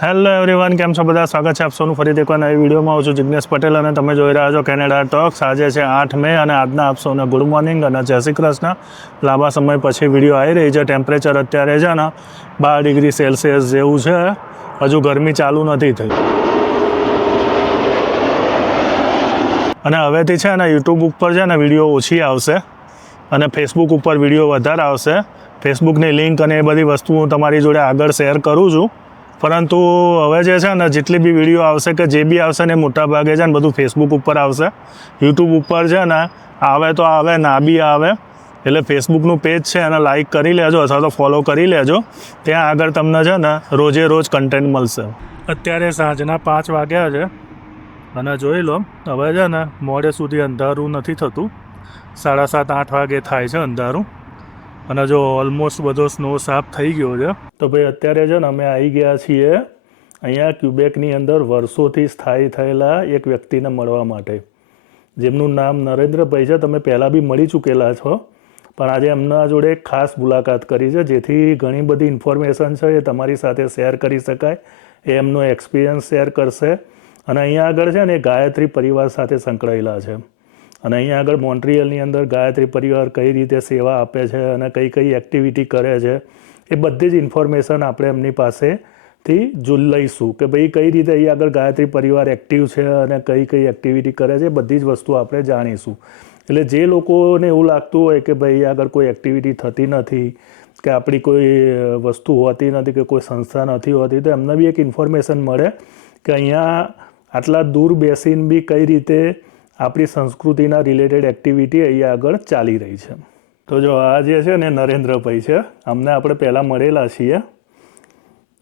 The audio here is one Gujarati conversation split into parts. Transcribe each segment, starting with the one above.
હેલો એવરીવન, કેમ છો બધા? સ્વાગત છે આપ સૌનું ફરીથી એકવાર નવી વિડીયોમાં. આવું છું જિગ્નેશ પટેલ અને તમે જોઈ રહ્યા છો કેનેડા ટોક્સ. આજે છે 8 મે અને આજના આપ સૌને ગુડ મોર્નિંગ અને જય શ્રી કૃષ્ણ. લાંબા સમય પછી વિડીયો આવી રહી છે. ટેમ્પરેચર અત્યારે છે ને 12 ડિગ્રી સેલ્સિયસ જેવું છે. હજુ ગરમી ચાલુ નથી થઈ અને હવેથી છે ને યુટ્યુબ ઉપર છે ને વિડીયો ઓછી આવશે અને ફેસબુક ઉપર વિડીયો વધારે આવશે. ફેસબુકની લિંક અને એ બધી વસ્તુ હું તમારી જોડે આગળ શેર કરું છું, પરંતુ હવે જે છે ને જેટલી બી વિડીયો આવશે કે જે બી આવશે ને મોટા ભાગે છે ને બધું ફેસબુક ઉપર આવશે. યુટ્યુબ ઉપર છે ને આવે તો આવે, ના બી આવે. એટલે ફેસબુકનું પેજ છે એને લાઇક કરી લેજો અથવા તો ફોલો કરી લેજો. ત્યાં આગળ તમને છે ને રોજે રોજ કન્ટેન્ટ મળશે. અત્યારે સાંજના 5 વાગ્યા છે અને જોઈ લો હવે છે ને મોડે સુધી અંધારું નથી થતું. 7:30-8 વાગે થાય છે અંધારું અને જો ઓલમોસ્ટ બધો સ્નો સાફ થઈ ગયો છે. તો ભાઈ અત્યારે છે ને અમે આવી ગયા છીએ અહીંયા ક્યુબેકની અંદર વર્ષોથી સ્થાયી થયેલા એક વ્યક્તિને મળવા માટે, જેમનું નામ નરેન્દ્રભાઈ છે. તમે પહેલાં બી મળી ચૂકેલા છો, પણ આજે એમના જોડે એક ખાસ મુલાકાત કરી છે જેથી ઘણી બધી ઇન્ફોર્મેશન છે એ તમારી સાથે શેર કરી શકાય. એ એમનો એક્સપિરિયન્સ શેર કરશે અને અહીંયા આગળ છે ને એ ગાયત્રી પરિવાર સાથે સંકળાયેલા છે અને અહીંયા આગળ મોન્ટ્રીયલની અંદર ગાયત્રી પરિવાર કઈ રીતે સેવા આપે છે અને કઈ કઈ એક્ટિવિટી કરે છે એ બધી જ ઇન્ફોર્મેશન આપણે એમની પાસેથી લઈશું કે ભાઈ કઈ રીતે અહીં આગળ ગાયત્રી પરિવાર એક્ટિવ છે અને કઈ કઈ એક્ટિવિટી કરે છે. બધી જ વસ્તુ આપણે જાણીશું. એટલે જે લોકોને એવું લાગતું હોય કે ભાઈ આગળ કોઈ એક્ટિવિટી થતી નથી કે આપણી કોઈ વસ્તુ હોતી નથી કે કોઈ સંસ્થા નથી હોતી, તો એમને બી એક ઇન્ફોર્મેશન મળે કે અહીંયા આટલા દૂર બેસીને બી કઈ રીતે આપણી સંસ્કૃતિના રિલેટેડ એક્ટિવિટી અહીંયા આગળ ચાલી રહી છે. તો જો આ જે છે ને નરેન્દ્રભાઈ છે, અમને આપણે પહેલાં મળેલા છીએ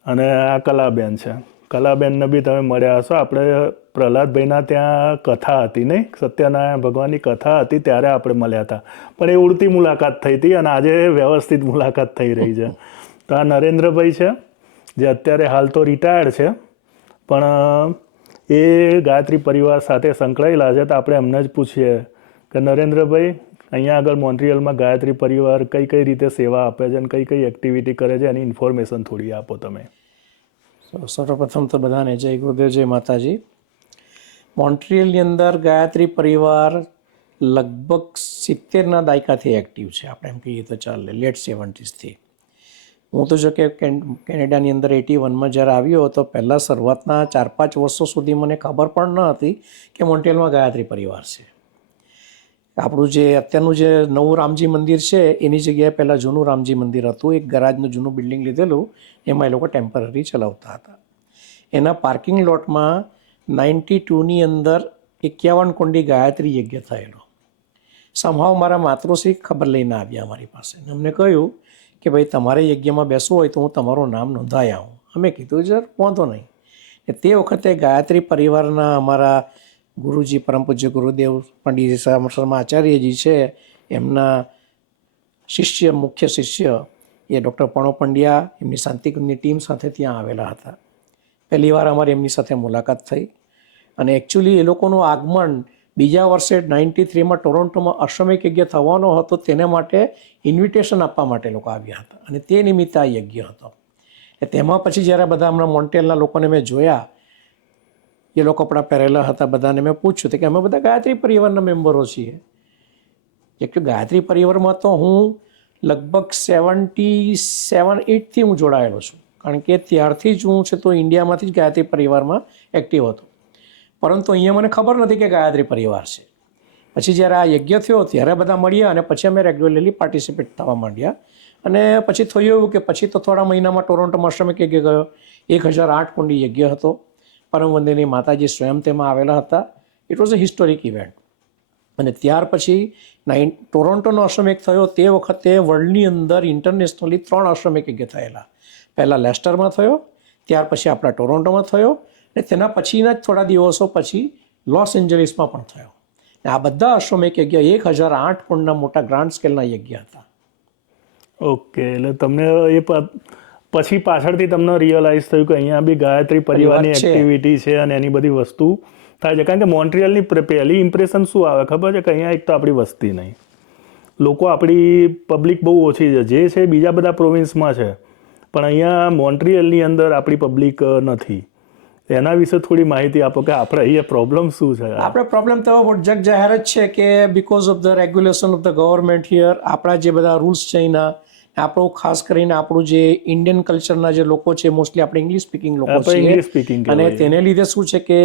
અને આ કલાબેન છે. કલાબેનને બી તમે મળ્યા હશો. આપણે પ્રહલાદભાઈના ત્યાં કથા હતી નહીં, સત્યનારાયણ ભગવાનની કથા હતી ત્યારે આપણે મળ્યા હતા, પણ એ ઉડતી મુલાકાત થઈ હતી અને આજે વ્યવસ્થિત મુલાકાત થઈ રહી છે. તો આ નરેન્દ્રભાઈ છે જે અત્યારે હાલ તો રિટાયર્ડ છે, પણ એ ગાયત્રી પરિવાર સાથે સંકળાયેલા છે. તો આપણે એમને જ પૂછીએ કે નરેન્દ્રભાઈ અહીંયા આગળ મોન્ટ્રીયલમાં ગાયત્રી પરિવાર કઈ કઈ રીતે સેવા આપે છે અને કઈ કઈ એક્ટિવિટી કરે છે એની ઇન્ફોર્મેશન થોડી આપો તમે. સર્વપ્રથમ તો બધાને જય ગુરુદેવ, જય માતાજી. મોન્ટ્રીયલની અંદર ગાયત્રી પરિવાર લગભગ 70ના દાયકાથી એક્ટિવ છે, આપણે એમ કહીએ તો ચાલે, લેટ 70sથી. હું તો જો કે કેનેડાની અંદર 81માં જ્યારે આવ્યો તો પહેલાં શરૂઆતના 4-5 વર્ષો સુધી મને ખબર પણ ન હતી કે મોન્ટ્રીયલમાં ગાયત્રી પરિવાર છે. આપણું જે અત્યારનું જે નવું રામજી મંદિર છે એની જગ્યાએ પહેલાં જૂનું રામજી મંદિર હતું. એક ગરાજનું જૂનું બિલ્ડિંગ લીધેલું, એમાં એ લોકો ટેમ્પરરી ચલાવતા હતા. એના પાર્કિંગ લોટમાં 92ની અંદર 51 કુંડી ગાયત્રી યજ્ઞ થયેલો. સમહાવ મારા માતૃશ્રી ખબર લઈને આવ્યા અમારી પાસે. અમને કહ્યું કે ભાઈ તમારે યજ્ઞમાં બેસવું હોય તો હું તમારું નામ નોંધાઈ આવું. અમે કીધું સર વાંધો નહીં. તે વખતે ગાયત્રી પરિવારના અમારા ગુરુજી પરમ પૂજ્ય ગુરુદેવ પંડિત શર્મા આચાર્યજી છે, એમના શિષ્ય, મુખ્ય શિષ્ય એ ડૉક્ટર પ્રણવ પંડ્યા એમની શાંતિકુંજની ટીમ સાથે ત્યાં આવેલા હતા. પહેલી વાર અમારી એમની સાથે મુલાકાત થઈ અને એકચ્યુઅલી એ લોકોનું આગમન બીજા વર્ષે 93માં ટોરોન્ટોમાં અશ્વમેઘ યજ્ઞ થવાનો હતો, તેને માટે ઇન્વિટેશન આપવા માટે લોકો આવ્યા હતા અને તે નિમિત્તે આ યજ્ઞ હતો. તેમાં પછી જ્યારે બધા હમણાં મોન્ટ્રીયલના લોકોને મેં જોયા, એ લોકો કપડાં પહેરેલા હતા, બધાને મેં પૂછ્યું કે અમે બધા ગાયત્રી પરિવારના મેમ્બરો છીએ. એકચ્યુઅલી ગાયત્રી પરિવારમાં તો હું લગભગ 77-8થી હું જોડાયેલો છું, કારણ કે ત્યારથી જ હું છે તો ઇન્ડિયામાંથી જ ગાયત્રી પરિવારમાં એક્ટિવ હતો. પરંતુ અહીંયા મને ખબર નથી કે ગાયત્રી પરિવાર છે. પછી જ્યારે આ યજ્ઞ થયો ત્યારે બધા મળ્યા અને પછી અમે રેગ્યુલરલી પાર્ટિસિપેટ થવા માંડ્યા. અને પછી થયું એવું કે પછી તો થોડા મહિનામાં ટોરોન્ટોમાં અશ્વમેઘ યજ્ઞ ગયો. 1008 કુંડી યજ્ઞ હતો. પરમ વંદનીય માતાજી સ્વયં તેમાં આવેલા હતા. It was a historic event. અને ત્યાર પછી ટોરોન્ટોનો અશ્વમેઘ થયો તે વખતે વર્લ્ડની અંદર ઇન્ટરનેશનલી 3 અશ્વમેઘ યજ્ઞ થયેલા. પહેલાં લેસ્ટરમાં થયો, ત્યાર પછી આપણા ટોરોન્ટોમાં થયો અને તેના પછીના જ થોડા દિવસો પછી લોસ એન્જલિસમાં પણ થયો. અને આ બધા અશ્વમેઘ યજ્ઞ 1008 કુંડના મોટા ગ્રાન્ડ સ્કેલના યજ્ઞ હતા. ઓકે, એટલે તમને એ પછી પાછળથી તમને રિયલાઇઝ થયું કે અહીંયા બી ગાયત્રી પરિવારની એક્ટિવિટી છે અને એની બધી વસ્તુ થાય છે. કારણ કે મોન્ટ્રીયલની પહેલી ઇમ્પ્રેશન શું આવે ખબર છે કે અહીંયા એક તો આપણી વસ્તી નહીં, લોકો આપણી પબ્લિક બહુ ઓછી છે, જે છે બીજા બધા પ્રોવિન્સમાં છે પણ અહીંયા મોન્ટ્રીયલની અંદર આપણી પબ્લિક નથી. એના વિશે થોડી માહિતી આપો કે આપણે અહીંયા પ્રોબ્લેમ શું છે. આપણે પ્રોબ્લેમ તો જગ જાહેર જ છે કે because of the regulation of the government here, આપણા જે બધા રૂલ્સ છે એના, આપણું ખાસ કરીને આપણું જે ઇન્ડિયન કલ્ચરના જે લોકો છે મોસ્ટલી આપણે ઇંગ્લિશ સ્પીકિંગ લોકો છીએ, અને તેને લીધે શું છે કે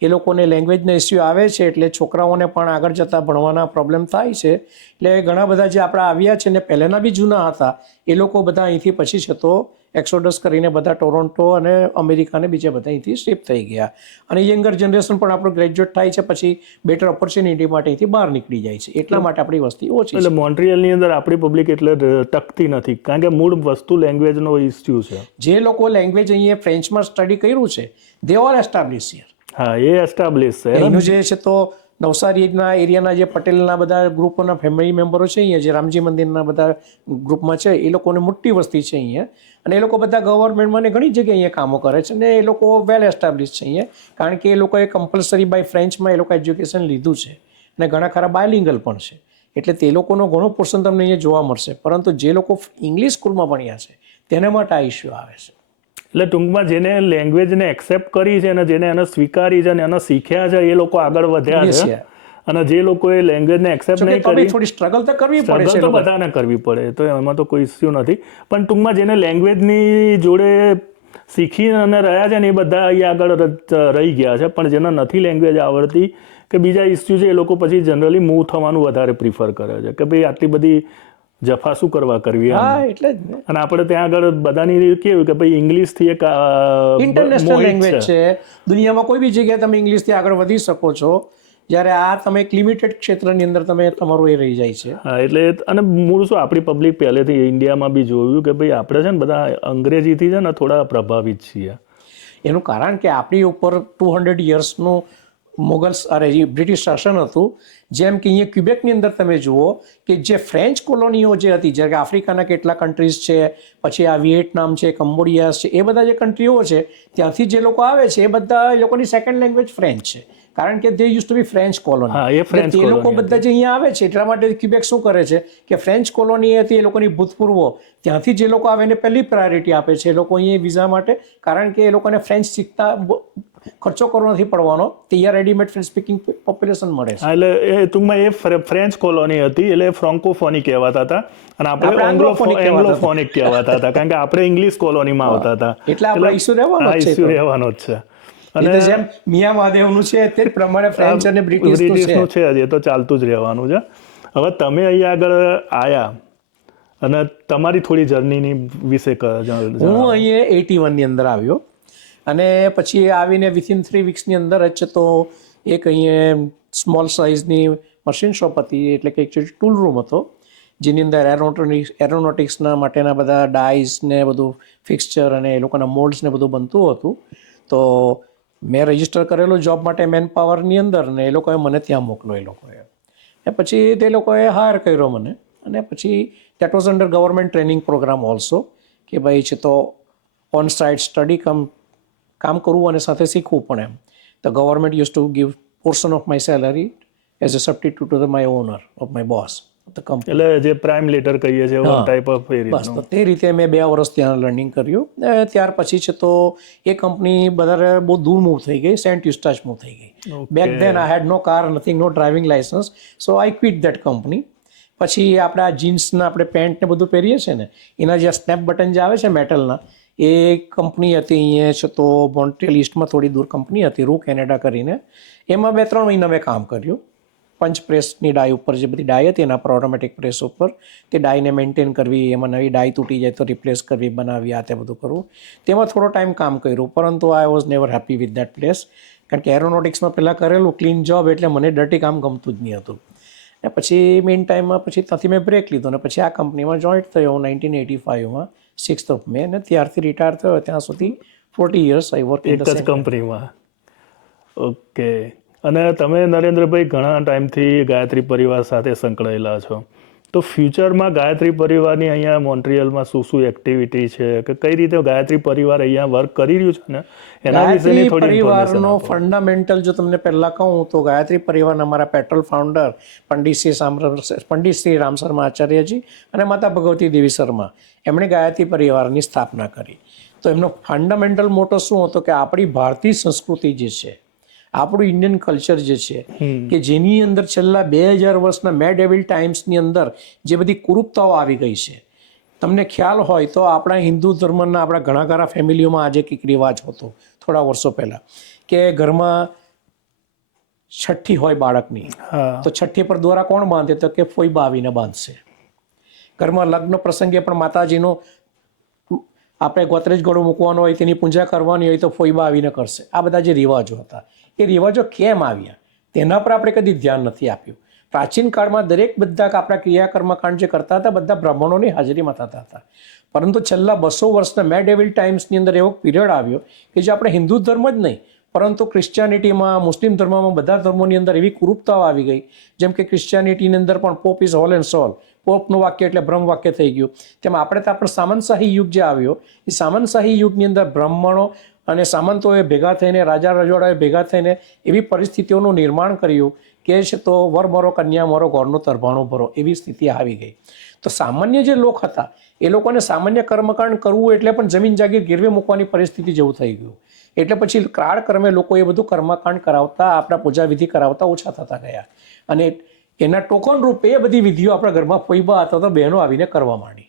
એ લોકોને લેંગ્વેજના ઇસ્યુ આવે છે, એટલે છોકરાઓને પણ આગળ જતાં ભણવાના પ્રોબ્લેમ થાય છે. એટલે ઘણા બધા જે આપણા આવ્યા છે ને પહેલાંના બી જૂના હતા, એ લોકો બધા અહીંથી પછી છે તો એક્સોડસ કરીને બધા ટોરોન્ટો અને અમેરિકાને બીજા બધા અહીંથી શિફ્ટ થઈ ગયા, અને યંગર જનરેશન પણ આપણું ગ્રેજ્યુએટ થાય છે પછી બેટર ઓપોર્ચ્યુનિટી માટે અહીંથી બહાર નીકળી જાય છે. એટલા માટે આપણી વસ્તી ઓછી છે. એટલે મોન્ટ્રીયલની અંદર આપણી પબ્લિક એટલે ટકતી નથી, કારણ કે મૂળ વસ્તુ લેંગ્વેજનો ઇસ્યુ છે. જે લોકો લેંગ્વેજ અહીંયા ફ્રેન્ચમાં સ્ટડી કર્યું છે દે ઓલ એસ્ટાબ્લિશ હિયર. હા, એ એસ્ટાબ્લિશ છે. એનું જે છે તો નવસારીના એરિયાના જે પટેલના બધા ગ્રુપોના ફેમિલી મેમ્બરો છે અહીંયા, જે રામજી મંદિરના બધા ગ્રુપમાં છે, એ લોકોને મોટી વસ્તી છે અહીંયા, અને એ લોકો બધા ગવર્મેન્ટમાં ને ઘણી જગ્યાએ અહીંયા કામો કરે છે, અને એ લોકો વેલ એસ્ટાબ્લિશ છે અહીંયા, કારણ કે એ લોકોએ કમ્પલસરી બાય ફ્રેન્ચમાં એ લોકો એજ્યુકેશન લીધું છે, અને ઘણા ખરા બાયલિંગલ પણ છે. એટલે તે લોકોનો ઘણો પોર્શન તમને અહીંયા જોવા મળશે. પરંતુ જે લોકો ઇંગ્લિશ સ્કૂલમાં ભણ્યા છે તેના માટે આ ઇસ્યુ આવે છે. એટલે ટૂંકમાં જેને લેંગ્વેજને એક્સેપ્ટ કરી છે અને જેને એને સ્વીકારી છે અને એને શીખ્યા છે એ લોકો આગળ વધ્યા છે, અને જે લોકોએ લેંગ્વેજને એક્સેપ્ટ નહીં કરી, થોડી સ્ટ્રગલ તો કરવી પડે છે. તો બધાને કરવી પડે, તો એમાં તો કોઈ ઇસ્યુ નથી. પણ ટૂંકમાં જેને લેંગ્વેજની જોડે શીખી અને રહ્યા છે ને એ બધા અહીંયા આગળ રહી ગયા છે, પણ જેને નથી લેંગ્વેજ આવડતી કે બીજા ઇસ્યુ છે, એ લોકો પછી જનરલી મૂવ થવાનું વધારે પ્રિફર કરે છે કે ભાઈ આટલી બધી જફા શું કરવા કરવી. હા, એટલે જ. અને આપણે ત્યાં આગળ બધાની કેવું કે ભાઈ ઇંગ્લિશથી એક ઇન્ટરનેશનલ લેંગ્વેજ છે, દુનિયામાં કોઈ બી જગ્યાએ તમે ઇંગ્લિશથી આગળ વધી શકો છો, જ્યારે આ તમે એક લિમિટેડ ક્ષેત્રની અંદર તમે તમારું એ રહી જાય છે. હા, એટલે અને મૂળ શું આપણી પબ્લિક પહેલેથી ઇન્ડિયામાં બી જોયું કે ભાઈ આપણે છે ને બધા અંગ્રેજીથી છે ને થોડા પ્રભાવિત છીએ. એનું કારણ કે આપણી ઉપર 200 યર્સનું મોગલ્સ બ્રિટિશ શાસન હતું. જેમ કે અહીંયા ક્યુબેકની અંદર તમે જુઓ કે જે ફ્રેન્ચ કોલોનીઓ જે હતી, જેમ કે આફ્રિકાના કેટલા કન્ટ્રીઝ છે, પછી આ વિયેટનામ છે, કંબોડિયા છે, એ બધા જે કન્ટ્રીઓ છે ત્યાંથી જે લોકો આવે છે એ બધા લોકોની સેકન્ડ લેંગ્વેજ ફ્રેન્ચ છે, કારણ કે they used to be French colony. એ લોકો બધા જે અહીંયા આવે છે એટલા માટે ક્યુબેક શું કરે છે કે ફ્રેન્ચ કોલોની હતી એ લોકોની ભૂતપૂર્વ, ત્યાંથી જે લોકો આવે એને પહેલી પ્રાયોરિટી આપે છે એ લોકો અહીંયા વિઝા માટે, કારણ કે એ લોકોને ફ્રેન્ચ શીખતા ખર્ચો કરવો નથી પડવાનો, તૈયાર રેડીમેડ ફ્રેન્ચ સ્પીકિંગ પોપ્યુલેશન મળે છે. એટલે એ ટૂંકમાં એ ફ્રેન્ચ કોલોની હતી, એટલે ફ્રાન્કોફોની કહેવાતા હતા, અને આપણે એંગ્લોફોનિક કહેવાતા હતા, કારણ કે આપણે ઇંગ્લિશ કોલોનીમાં આવતા હતા. એટલે આપણે ઇસ્યુ રહેવાનો જ છે. અને જેમ મિયા મહાદેવનું છે તે જ પ્રમાણે ફ્રેન્ચ અને બ્રિટિશનું છે, એ તો ચાલતું જ રહેવાનું છે. હવે તમે અહીંયા આગળ આવ્યા અને તમારી થોડી જર્નીની વિશે હું અહીંયા 81 ની અંદર આવ્યો, અને પછી આવીને વિથિન 3 વીક્સની અંદર જ તો એક અહીંયા સ્મોલ સાઇઝની મશીન શોપ હતી, એટલે કે એકચ્યુઅલી ટૂલ રૂમ હતો, જેની અંદર એરોનોટિક્સના માટેના બધા ડાઇસ ને બધું ફિક્સચર અને એ લોકોના મોલ્ડ્સ ને બધું બનતું હતું. તો મેં રજીસ્ટર કરેલું જોબ માટે મેન પાવરની અંદર, ને એ લોકોએ મને ત્યાં મોકલો. એ લોકોએ પછી તે લોકોએ હાયર કર્યો મને, અને પછી that was under government training programme also, કે ભાઈ છે તો ઓન સાઇટ સ્ટડી કામ કરવું અને સાથે શીખવું પણ. Am the government use to give portion of my salary as a substitute to my honour of my boss the company. એટલે જે પ્રાઇમ લેટર કહીએ છીએ એવો ટાઈપ ઓફ. બસ, તો તે રીતે મેં 2 વર્ષ ત્યાં લર્નિંગ કર્યું. ત્યાર પછી છે તો એ કંપની વધારે બહુ દૂર મૂવ થઈ ગઈ, સેન્ટ યુસ્ટાચ મૂવ થઈ ગઈ. Back then I had no car, nothing, no driving licence, so I quit that company. પછી આપણે આ જીન્સના આપણે પેન્ટ ને બધું પહેરીએ છીએ ને, એના જે સ્નેપ બટન જે આવે છે મેટલના, એ કંપની હતી અહીંયા છે તો મોન્ટ્રીયલ ઈસ્ટમાં થોડી દૂર કંપની હતી, રૂ કેનેડા કરીને. એમાં 2-3 મહિના મેં કામ કર્યું. પંચ પ્રેસની ડાય ઉપર જે બધી ડાય હતી એના પર, ઓટોમેટિક પ્રેસ ઉપર તે ડાયને મેન્ટેન કરવી, એમાં નવી ડાય તૂટી જાય તો રિપ્લેસ કરવી, બનાવી, આ તે બધું કરવું. તેમાં થોડો ટાઈમ કામ કર્યું, પરંતુ I was never happy with that place, કારણ કે એરોનોટિક્સમાં પહેલાં કરેલું ક્લીન જોબ, એટલે મને ડર્ટી કામ ગમતું જ નહીં હતું. અને પછી મેઇન ટાઈમમાં પછી ત્યાંથી મેં બ્રેક લીધો, અને પછી આ કંપનીમાં જોઈન્ટ થયો 1985માં 6th of May, અને ત્યારથી રિટાયર થયો ત્યાં સુધી 40 years આઈ વર્ક એક જ કંપનીમાં. ઓકે. અને તમે નરેન્દ્રભાઈ ઘણા ટાઈમથી ગાયત્રી પરિવાર સાથે સંકળાયેલા છો, તો ફ્યુચરમાં ગાયત્રી પરિવારની અહીંયા મોન્ટ્રિયલમાં શું શું એક્ટિવિટી છે કે કઈ રીતે ગાયત્રી પરિવાર અહીંયા વર્ક કરી રહ્યું છે ને એના વિશેની ગાયત્રી થોડી પરિવારનો ફંડામેન્ટલ જો તમને પહેલા કહું તો ગાયત્રી પરિવારના અમારા પેટ્રોલ ફાઉન્ડર પંડિત શ્રી રામ શર્મા આચાર્યજી અને માતા ભગવતી દેવી શર્મા એમણે ગાયત્રી પરિવારની સ્થાપના કરી. તો એમનો ફંડામેન્ટલ મોટો શું હતો કે આપણી ભારતીય સંસ્કૃતિ જે છે, આપણું ઇન્ડિયન કલ્ચર જે છે કે જેની અંદર છેલ્લા 2000 વર્ષના મેડેવિલ ટાઈમ્સની અંદર જે બધી કુરૂપતાઓ આવી ગઈ છે. તમને ખ્યાલ હોય તો આપણા હિન્દુ ધર્મના આપણા ઘણા ઘણા ફેમિલીઓમાં આજે કંઈક રિવાજ હતો થોડા વર્ષો પહેલાં કે ઘરમાં છઠ્ઠી હોય બાળકની તો છઠ્ઠી પર દોરા કોણ બાંધે તો કે ફોઈબા આવીને બાંધશે. ઘરમાં લગ્ન પ્રસંગે પણ માતાજીનો આપણે ગોત્રેજ ગળું મૂકવાનો હોય તેની પૂજા કરવાની હોય તો ફોઈબા આવીને કરશે. આ બધા જે રિવાજો હતા એ રિવાજો કેમ આવ્યા તેના પર આપણે કદી ધ્યાન નથી આપ્યું. પ્રાચીન કાળમાં દરેક બધા આપણા ક્રિયા કર્મકાંડ જે કરતા હતા બધા બ્રાહ્મણોની હાજરીમાં થતા હતા. પરંતુ છેલ્લા 200 વર્ષના મેડેવિલ ટાઈમ્સની અંદર એવો પિરિયડ આવ્યો કે જે આપણે હિન્દુ ધર્મ જ નહીં પરંતુ ક્રિશ્ચિયાનિટીમાં, મુસ્લિમ ધર્મમાં, બધા ધર્મોની અંદર એવી કુરૂપતાઓ આવી ગઈ. જેમ કે ક્રિશ્ચિયાનિટીની અંદર પણ પોપ ઇઝ હોલ એન્ડ સોલ, પોપનું વાક્ય એટલે બ્રહ્મ વાક્ય થઈ ગયું. તેમ આપણે તો આપણો સામંતશાહી યુગ જે આવ્યો એ સામંતશાહી યુગની અંદર બ્રાહ્મણો અને સામંતોએ ભેગા થઈને, રાજા રજવાડાએ ભેગા થઈને એવી પરિસ્થિતિઓનું નિર્માણ કર્યું કે છે તો વર મરો કન્યા મરો ઘરનું તરભાણું ભરો એવી સ્થિતિ આવી ગઈ. તો સામાન્ય જે લોક હતા એ લોકોને સામાન્ય કર્મકાંડ કરવું એટલે પણ જમીન જાગીર ગીરવે મૂકવાની પરિસ્થિતિ જેવું થઈ ગયું. એટલે પછી કાળક્રમે લોકો એ બધું કર્મકાંડ કરાવતા, આપણા પૂજા વિધિ કરાવતા ઓછા થતા ગયા અને એના ટોકન રૂપે એ બધી વિધિઓ આપણા ઘરમાં ફોઈબા અથવા તો બહેનો આવીને કરવા માંડી.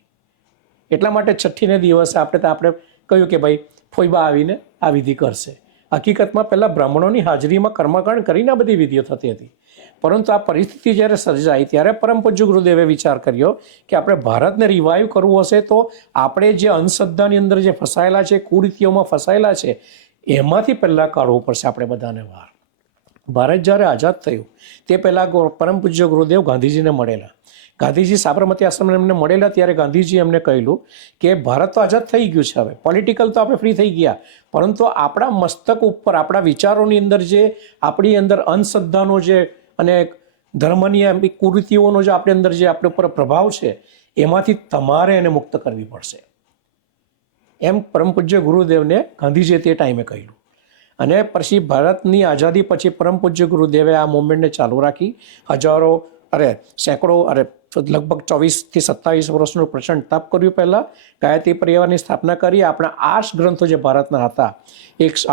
એટલા માટે છઠ્ઠીને દિવસે આપણે કહ્યું કે ભાઈ ફોઈબા આવીને આ વિધિ કરશે. હકીકતમાં પહેલાં બ્રાહ્મણોની હાજરીમાં કર્મકાંડ કરીને આ બધી વિધિઓ થતી હતી. પરંતુ આ પરિસ્થિતિ જ્યારે સર્જાઈ ત્યારે પરમ પૂજ્ય ગુરુદેવે વિચાર કર્યો કે આપણે ભારતને રિવાઈવ કરવું હશે તો આપણે જે અંધશ્રદ્ધાની અંદર જે ફસાયેલા છે, કુરીતિઓમાં ફસાયેલા છે એમાંથી પહેલાં કાઢવું પડશે આપણે બધાને બહાર. ભારત જ્યારે આઝાદ થયું તે પહેલાં પરમ પૂજ્ય ગુરુદેવ ગાંધીજીને મળેલા. ગાંધીજી સાબરમતી આશ્રમને એમને મળેલા ત્યારે ગાંધીજી એમને કહેલું કે ભારત તો આઝાદ થઈ ગયું છે, હવે પોલિટિકલ તો આપણે ફ્રી થઈ ગયા, પરંતુ આપણા મસ્તક ઉપર, આપણા વિચારોની અંદર જે આપણી અંદર અંધશ્રદ્ધાનો જે અને ધર્મની કુરીતિઓનો જે આપણી અંદર જે આપણી ઉપર પ્રભાવ છે એમાંથી તમારે એને મુક્ત કરવી પડશે એમ પરમ પૂજ્ય ગુરુદેવને ગાંધીજીએ તે ટાઈમે કહ્યું. અને પછી ભારતની આઝાદી પછી પરમ પૂજ્ય ગુરુદેવે આ મુવમેન્ટને ચાલુ રાખી. સેંકડો લગભગ 24 થી 27 વર્ષનું પ્રચંડ તપ કર્યું. પહેલાં ગાયત્રી પરિવારની સ્થાપના કરી. આપણા આર્ષ ગ્રંથો જે ભારતના હતા,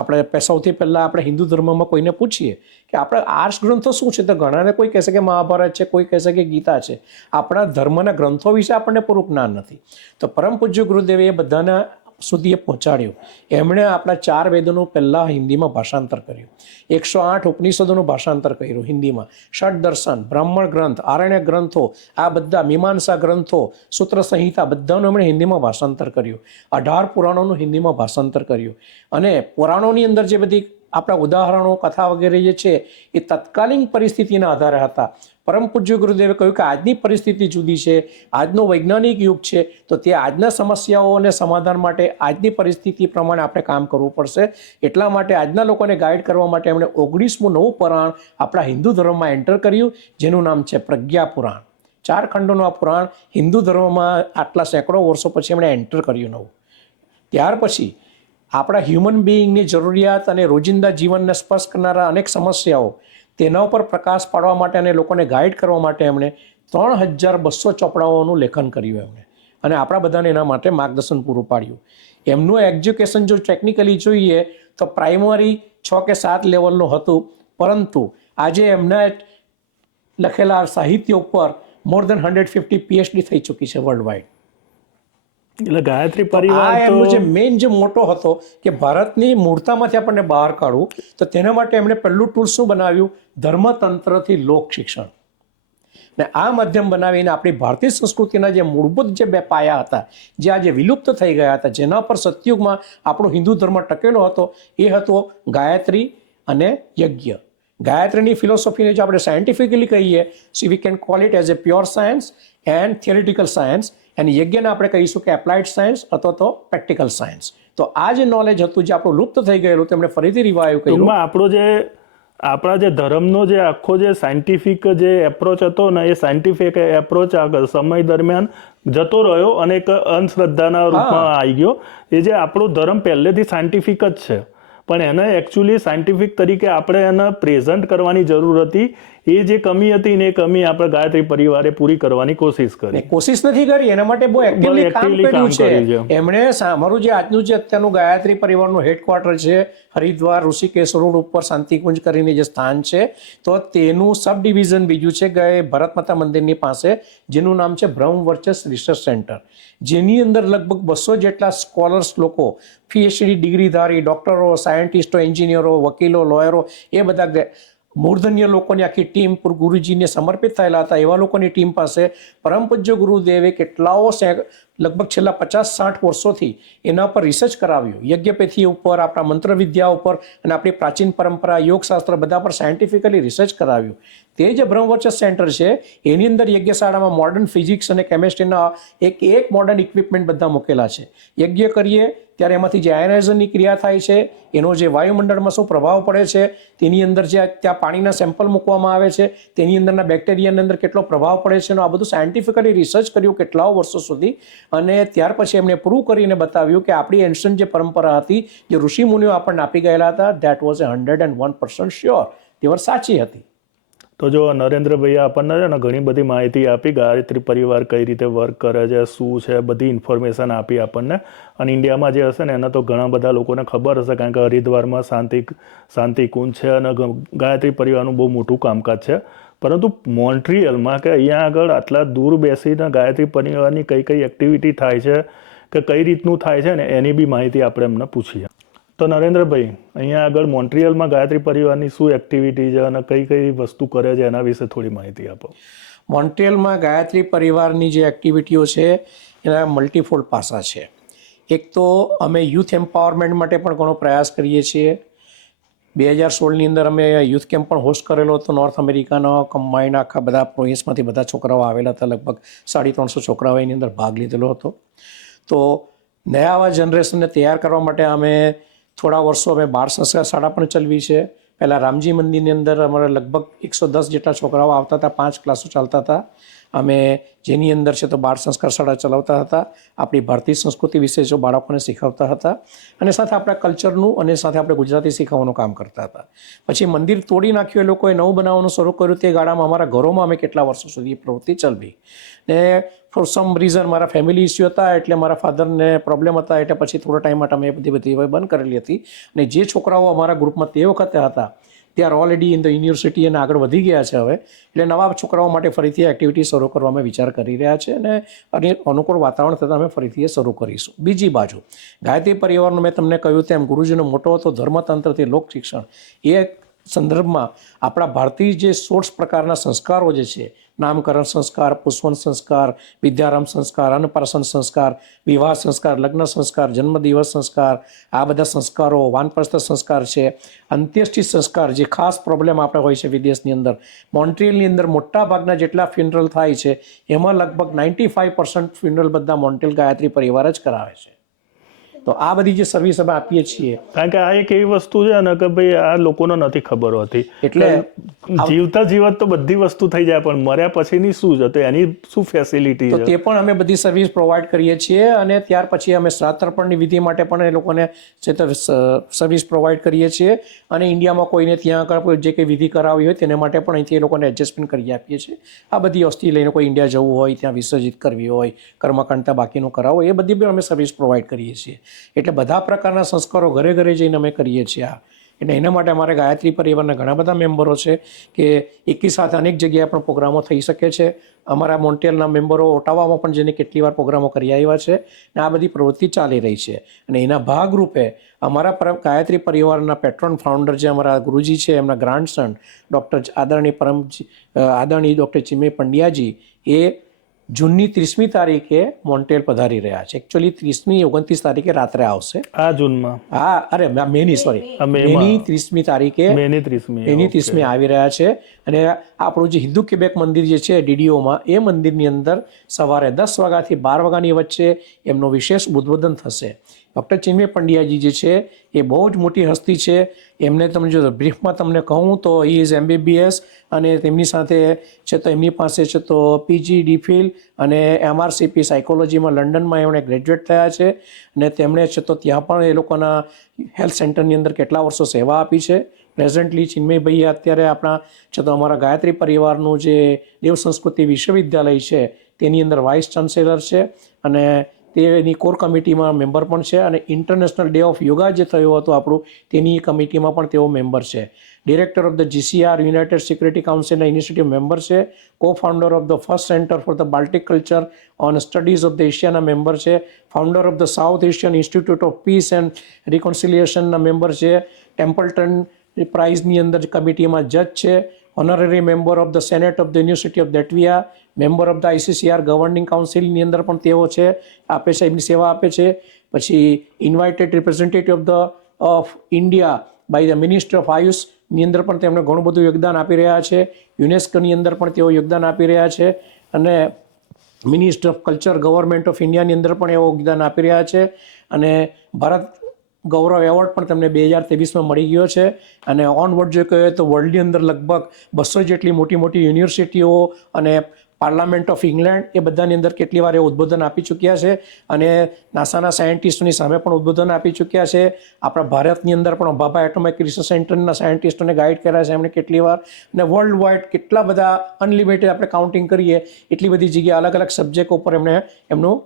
આપણે સૌથી પહેલાં આપણે હિન્દુ ધર્મમાં કોઈને પૂછીએ કે આપણા આર્ષ ગ્રંથો શું છે તો ઘણાને કોઈ કહેશે કે મહાભારત છે, કોઈ કહેશે કે ગીતા છે. આપણા ધર્મના ગ્રંથો વિશે આપણને પૂરું જ્ઞાન નથી. તો પરમ પૂજ્ય ગુરુદેવે એ બધાના સુધી એ પહોંચાડ્યું. એમણે આપણા 4 વેદોનું પહેલાં હિન્દીમાં ભાષાંતર કર્યું, 108 ઉપનિષદોનું ભાષાંતર કર્યું હિન્દીમાં, ષડ દર્શન, બ્રાહ્મણ ગ્રંથ, આરણ્ય ગ્રંથો, આ બધા મીમાંસા ગ્રંથો, સૂત્ર સંહિતા બધાનું એમણે હિન્દીમાં ભાષાંતર કર્યું. 18 પુરાણોનું હિન્દીમાં ભાષાંતર કર્યું. અને પુરાણોની અંદર જે બધી આપણા ઉદાહરણો, કથા વગેરે જે છે એ તત્કાલીન પરિસ્થિતિના આધારે હતા. પરમ પૂજ્ય ગુરુદેવે કહ્યું કે આજની પરિસ્થિતિ જુદી છે, આજનો વૈજ્ઞાનિક યુગ છે, તો તે આજના સમસ્યાઓને સમાધાન માટે આજની પરિસ્થિતિ પ્રમાણે આપણે કામ કરવું પડશે. એટલા માટે આજના લોકોને ગાઈડ કરવા માટે એમણે 19મું નવું પુરાણ આપણા હિન્દુ ધર્મમાં એન્ટર કર્યું, જેનું નામ છે પ્રજ્ઞા પુરાણ. 4 ખંડોનું આ પુરાણ હિન્દુ ધર્મમાં આટલા સેંકડો વર્ષો પછી એમણે એન્ટર કર્યું નવું. ત્યાર પછી આપણા હ્યુમન બિઈંગની જરૂરિયાત અને રોજિંદા જીવનને સ્પર્શ કરનારા અનેક સમસ્યાઓ તેના ઉપર પ્રકાશ પાડવા માટે અને લોકોને ગાઈડ કરવા માટે એમણે 3200 ચોપડાઓનું લેખન કર્યું એમણે, અને આપણા બધાને એના માટે માર્ગદર્શન પૂરું પાડ્યું. એમનું એજ્યુકેશન જો ટેકનિકલી જોઈએ તો પ્રાઇમરી 6 કે 7 લેવલનું હતું, પરંતુ આજે એમના લખેલા સાહિત્ય ઉપર મોર દેન 150 PhD થઈ ચૂકી છે વર્લ્ડ વાઇડ. એટલે ગાયત્રી પરિવાર એમનો જે મેઇન જે મોટો હતો કે ભારતની મૂળતામાંથી આપણને બહાર કાઢવું, તો તેના માટે એમણે પહેલું ટૂલ શું બનાવ્યું? ધર્મતંત્રથી લોક શિક્ષણ. ને આ માધ્યમ બનાવીને આપણી ભારતીય સંસ્કૃતિના જે મૂળભૂત જે 2 પાયા હતા, જે આજે વિલુપ્ત થઈ ગયા હતા, જેના પર સતયુગમાં આપણો હિન્દુ ધર્મ ટકેલો હતો, એ હતો ગાયત્રી અને યજ્ઞ. ગાયત્રીની ફિલોસોફીને જો આપણે સાયન્ટિફિકલી કહીએ, so we can call it as a pure science and theoretical science, અને યજ્ઞને આપણે કહીશું કે એપ્લાઇડ સાયન્સ અથવા તો પ્રેક્ટિકલ સાયન્સ. તો આ જે નોલેજ હતું જે આપણું લુપ્ત થઈ ગયેલું તેમણે ફરીથી રિવાઈવ કર્યું. આપણો જે આપણા જે ધર્મનો જે આખો જે સાયન્ટિફિક જે એપ્રોચ હતો ને એ સાયન્ટિફિક એપ્રોચ આગળ સમય દરમિયાન જતો રહ્યો અને એક અંધશ્રદ્ધાના રૂપમાં આવી ગયો. એ જે આપણો ધર્મ પહેલેથી સાયન્ટિફિક જ છે, પણ એને એકચ્યુઅલી સાયન્ટિફિક તરીકે આપણે એને પ્રેઝન્ટ કરવાની જરૂર હતી. એ જે કમી હતી ને એ કમી આપણે ગાયત્રી પરિવારે પૂરી કરવાની કોશિશ કરી. કોશિશ નથી કરી, એના માટે બહુ એક્ટિવલી કામ કર્યું છે એમણે. અમારું જે આજનું જે અત્યારનું ગાયત્રી પરિવારનું હેડક્વાર્ટર છે હરિદ્વાર ઋષિકેશ રોડ ઉપર શાંતિકુંજ કરીને જે સ્થાન છે, તો તેનું સબ ડિવિઝન બીજું છે ભરત માતા મંદિરની પાસે, જેનું નામ છે બ્રહ્મ વર્ચસ રિસર્ચ સેન્ટર, જેની અંદર લગભગ 200 જેટલા સ્કોલર્સ લોકો, PhD ડિગ્રીધારી ડોક્ટરો, સાયન્ટિસ્ટો, એન્જિનિયરો, વકીલો, લોયરો, એ બધા મૂર્ધન્ય લોકોની આખી ટીમ ગુરુજીને સમર્પિત થયેલા હતા. એવા લોકોની ટીમ પાસે પરમ પૂજ્ય ગુરુદેવે કેટલાઓ લગભગ છેલ્લા 50-60 વર્ષોથી એના પર રિસર્ચ કરાવ્યું. યજ્ઞપેથી ઉપર, આપણા મંત્ર વિદ્યા ઉપર અને આપણી પ્રાચીન પરંપરા, યોગશાસ્ત્ર બધા પર સાયન્ટિફિકલી રિસર્ચ કરાવ્યું. તે જે બ્રહ્મવર્ચસ સેન્ટર છે એની અંદર યજ્ઞશાળામાં મોડર્ન ફિઝિક્સ અને કેમેસ્ટ્રીના એક મોડર્ન ઇક્વિપમેન્ટ બધા મૂકેલા છે. યજ્ઞ કરીએ ત્યારે એમાંથી જે આયનાઇઝેશનની ક્રિયા થાય છે, એનો જે વાયુમંડળમાં શું પ્રભાવ પડે છે, તેની અંદર જે ત્યાં પાણીના સેમ્પલ મૂકવામાં આવે છે, તેની અંદરના બેક્ટેરિયાની અંદર કેટલો પ્રભાવ પડે છે, આ બધું સાયન્ટિફિકલી રિસર્ચ કર્યું કેટલાઓ વર્ષો સુધી. અને ત્યાર પછી એમણે પ્રૂવ કરીને બતાવ્યું કે આપણી એન્શન્ટ જે પરંપરા હતી, જે ઋષિ મુનિઓ આપણને આપી ગયેલા હતા, ધેટ વોઝ 101% શ્યોર, તે વાત સાચી હતી. તો જો નરેન્દ્રભાઈએ આપણને છે ને ઘણી બધી માહિતી આપી, ગાયત્રી પરિવાર કઈ રીતે વર્ક કરે છે, શું છે, બધી ઇન્ફોર્મેશન આપી આપણને. અને ઇન્ડિયામાં જે હશે ને એના તો ઘણા બધા લોકોને ખબર હશે, કારણ કે હરિદ્વારમાં શાંતિકુંજ છે અને ગાયત્રી પરિવારનું બહુ મોટું કામકાજ છે. પરંતુ મોન્ટ્રીયલમાં કે અહીંયા આગળ આટલા દૂર બેસીને ગાયત્રી પરિવારની કઈ કઈ એક્ટિવિટી થાય છે કે કઈ રીતનું થાય છે ને એની બી માહિતી આપણે એમને પૂછીએ. તો નરેન્દ્રભાઈ, અહીંયા આગળ મોન્ટ્રીયલમાં ગાયત્રી પરિવારની શું એક્ટિવિટી છે અને કઈ કઈ વસ્તુ કરે છે એના વિશે થોડી માહિતી આપો. મોન્ટ્રીયલમાં ગાયત્રી પરિવારની જે એક્ટિવિટીઓ છે એના મલ્ટીફોલ્ડ પાસા છે. એક તો અમે યુથ એમ્પાવરમેન્ટ માટે પણ ઘણો પ્રયાસ કરીએ છીએ. 2016ની અંદર અમે યુથ કેમ્પ પણ હોસ્ટ કરેલો હતો. નોર્થ અમેરિકાનો કમ્બાઇન્ડ આખા બધા પ્રોવિન્સમાંથી બધા છોકરાઓ આવેલા હતા. લગભગ 350 છોકરાઓ એની અંદર ભાગ લીધેલો હતો. તો નવા જનરેશનને તૈયાર કરવા માટે અમે થોડા વર્ષો અમે બાળ સંસ્કાર શાળા પણ ચલાવી છે. પહેલાં રામજી મંદિરની અંદર અમારે લગભગ 110 જેટલા છોકરાઓ આવતા હતા, 5 ક્લાસો ચાલતા હતા. અમે જેની અંદર છે તો બાળ સંસ્કાર શાળા ચલાવતા હતા. આપણી ભારતીય સંસ્કૃતિ વિશે જો બાળકોને શીખવતા હતા અને સાથે આપણા કલ્ચરનું અને સાથે આપણે ગુજરાતી શીખવવાનું કામ કરતા હતા. પછી મંદિર તોડી નાખ્યું, એ લોકોએ નવું બનાવવાનું શરૂ કર્યું. તે ગાળામાં અમારા ઘરોમાં અમે કેટલા વર્ષો સુધી એ પ્રવૃત્તિ ચલાવી. ને ફોર સમ રીઝન મારા ફેમિલી ઇસ્યુ હતા, એટલે મારા ફાધરને પ્રોબ્લેમ હતા, એટલે પછી થોડા ટાઈમ માટે અમે બધી બંધ કરેલી હતી. અને જે છોકરાઓ અમારા ગ્રુપમાં તે વખતે હતા તે R already in the university અને આગળ વધી ગયા છે હવે. એટલે નવા છોકરાઓ માટે ફરીથી એક્ટિવિટી શરૂ કરવા અમે વિચાર કરી રહ્યા છે અને અનુકૂળ વાતાવરણ થતાં અમે ફરીથી એ શરૂ કરીશું. બીજી બાજુ ગાયત્રી પરિવારનો મેં તમને કહ્યું તેમ ગુરુજીનો મોટો હતો ધર્મતંત્રથી લોક શિક્ષણ, એ સંદર્ભમાં આપણા ભારતીય જે 16 પ્રકારના સંસ્કારો જે છે, નામકરણ સંસ્કાર, પુષ્પન સંસ્કાર, વિદ્યારંભ સંસ્કાર, અન્નપ્રાશન સંસ્કાર, વિવાહ સંસ્કાર, લગ્ન સંસ્કાર, જન્મદિવસ સંસ્કાર, આ બધા સંસ્કારો, વાનપ્રસ્થ સંસ્કાર છે, અંત્યેષ્ટિ સંસ્કાર, જે ખાસ પ્રોબ્લેમ આપણે હોય છે વિદેશની અંદર. મોન્ટ્રીયલની અંદર મોટા ભાગના જેટલા ફ્યુનરલ થાય છે એમાં લગભગ 95% ફ્યુનરલ બધા મોન્ટ્રીયલ ગાયત્રી પરિવાર જ કરાવે છે. તો આ બધી જે સર્વિસ અમે આપીએ છીએ, કારણ કે આ એક એવી વસ્તુ છે ને કે ભાઈ આ લોકોને નથી ખબર હોતી. એટલે જીવતા જીવત તો બધી વસ્તુ થઈ જાય, પણ મર્યા પછીની શું છે તો એની શું ફેસિલિટી છે, તે પણ અમે બધી સર્વિસ પ્રોવાઈડ કરીએ છીએ. અને ત્યાર પછી અમે શ્રાદ્ધ તર્પણની વિધિ માટે પણ એ લોકોને છે તો સર્વિસ પ્રોવાઈડ કરીએ છીએ. અને ઇન્ડિયામાં કોઈને ત્યાં આગળ જે કંઈ વિધિ કરાવી હોય તેને માટે પણ અહીંથી એ લોકોને એડજસ્ટમેન્ટ કરી આપીએ છીએ. આ બધી વસ્તુ લઈને કોઈ ઇન્ડિયા જવું હોય, ત્યાં વિસર્જિત કરવી હોય, કર્મકાંડતા બાકીનું કરાવવું, એ બધી પણ અમે સર્વિસ પ્રોવાઈડ કરીએ છીએ. એટલે બધા પ્રકારના સંસ્કારો ઘરે ઘરે જઈને અમે કરીએ છીએ. એટલે એના માટે અમારે ગાયત્રી પરિવારના ઘણા બધા મેમ્બરો છે કે એકી સાથે અનેક જગ્યાએ પણ પ્રોગ્રામો થઈ શકે છે. અમારા મોન્ટ્રીયલના મેમ્બરો ઓટાવામાં પણ જેને કેટલી વાર પ્રોગ્રામો કરી આવ્યા છે અને આ બધી પ્રવૃત્તિ ચાલી રહી છે. અને એના ભાગરૂપે અમારા ગાયત્રી પરિવારના પેટ્રોન ફાઉન્ડર જે અમારા ગુરુજી છે, એમના ગ્રાન્ડસન આદરણીય ડૉક્ટર ચિન્મય પંડ્યાજી, એ જૂનની 30મી તારીખે મોન્ટ્રીયલ પધારી રહ્યા છે. એકચ્યુઅલી 30મી 29 તારીખે રાત્રે આવશે આ જૂનમાં. મેની 30મી તારીખે એની 30મી આવી રહ્યા છે. અને આપણું જે હિન્દુ ક્વેબેક મંદિર જે છે DDOમાં, એ મંદિરની અંદર સવારે 10 વાગ્યાથી 12 વાગ્યાની વચ્ચે એમનું વિશેષ ઉદ્બોધન થશે. ડૉક્ટર ચિન્મય પંડ્યાજી જે છે એ બહુ જ મોટી હસ્તી છે. એમને તમે જો બ્રીફમાં તમને કહું તો હી ઇઝ MBBS અને તેમની સાથે છે તો એમની પાસે છે તો PG DPhil અને MRCP સાયકોલોજીમાં લંડનમાં એમણે ગ્રેજ્યુએટ થયા છે અને તેમણે છે તો ત્યાં પણ એ લોકોના હેલ્થ સેન્ટરની અંદર કેટલા વર્ષો સેવા આપી છે. પ્રેઝન્ટલી ચિન્મયભાઈ અત્યારે આપણા છે તો અમારા ગાયત્રી પરિવારનું જે દેવ સંસ્કૃતિ વિશ્વવિદ્યાલય છે તેની અંદર વાઇસ ચાન્સેલર છે અને તેની કોર કમિટીમાં મેમ્બર પણ છે અને ઇન્ટરનેશનલ ડે ઓફ યોગા જે થયું હતું આપણું તેની કમિટીમાં પણ તેઓ મેમ્બર છે. Director of the GCR United Security કાઉન્સિલના ઇનિશિયેટિવ મેમ્બર છે. Co founder of the first centre for the Baltic culture on studies of the એશિયાના મેમ્બર છે. Founder of the South Asian Institute of Peace and રિકોન્સિલિએશનના મેમ્બર છે. ટેમ્પલ્ટન પ્રાઇઝની અંદર કમિટીમાં જજ છે. Honorary member of the Senate of the University of Latvia, member of the ICCR governing કાઉન્સિલની અંદર પણ તેઓ છે, આપે છે, એમની સેવા આપે છે. પછી invited representative of India by the minister of આયુષની અંદર પણ તેમણે ઘણું બધું યોગદાન આપી રહ્યા છે. યુનેસ્કોની અંદર પણ તેઓ યોગદાન આપી રહ્યા છે અને minister of culture government of ઇન્ડિયાની અંદર પણ એવો યોગદાન આપી રહ્યા છે અને ભારત ગૌરવ એવોર્ડ પણ તેમને 2023માં મળી ગયો છે. અને ઓનવર્ડ જો કહીએ તો વર્લ્ડની અંદર લગભગ 200 જેટલી મોટી મોટી યુનિવર્સિટીઓ અને પાર્લામેન્ટ ઓફ ઇંગ્લેન્ડ એ બધાની અંદર કેટલી વાર એ ઉદ્બોધન આપી ચૂક્યા છે અને નાસાના સાયન્ટિસ્ટોની સામે પણ ઉદ્બોધન આપી ચૂક્યા છે. આપણા ભારતની અંદર પણ ભાભા એટોમિક રિસર્ચ સેન્ટરના સાયન્ટિસ્ટોને ગાઈડ કર્યા છે એમણે કેટલી વાર અને વર્લ્ડ વાઇડ કેટલા બધા અનલિમિટેડ આપણે કાઉન્ટિંગ કરીએ એટલી બધી જગ્યાએ અલગ અલગ સબ્જેક્ટ ઉપર એમણે એમનું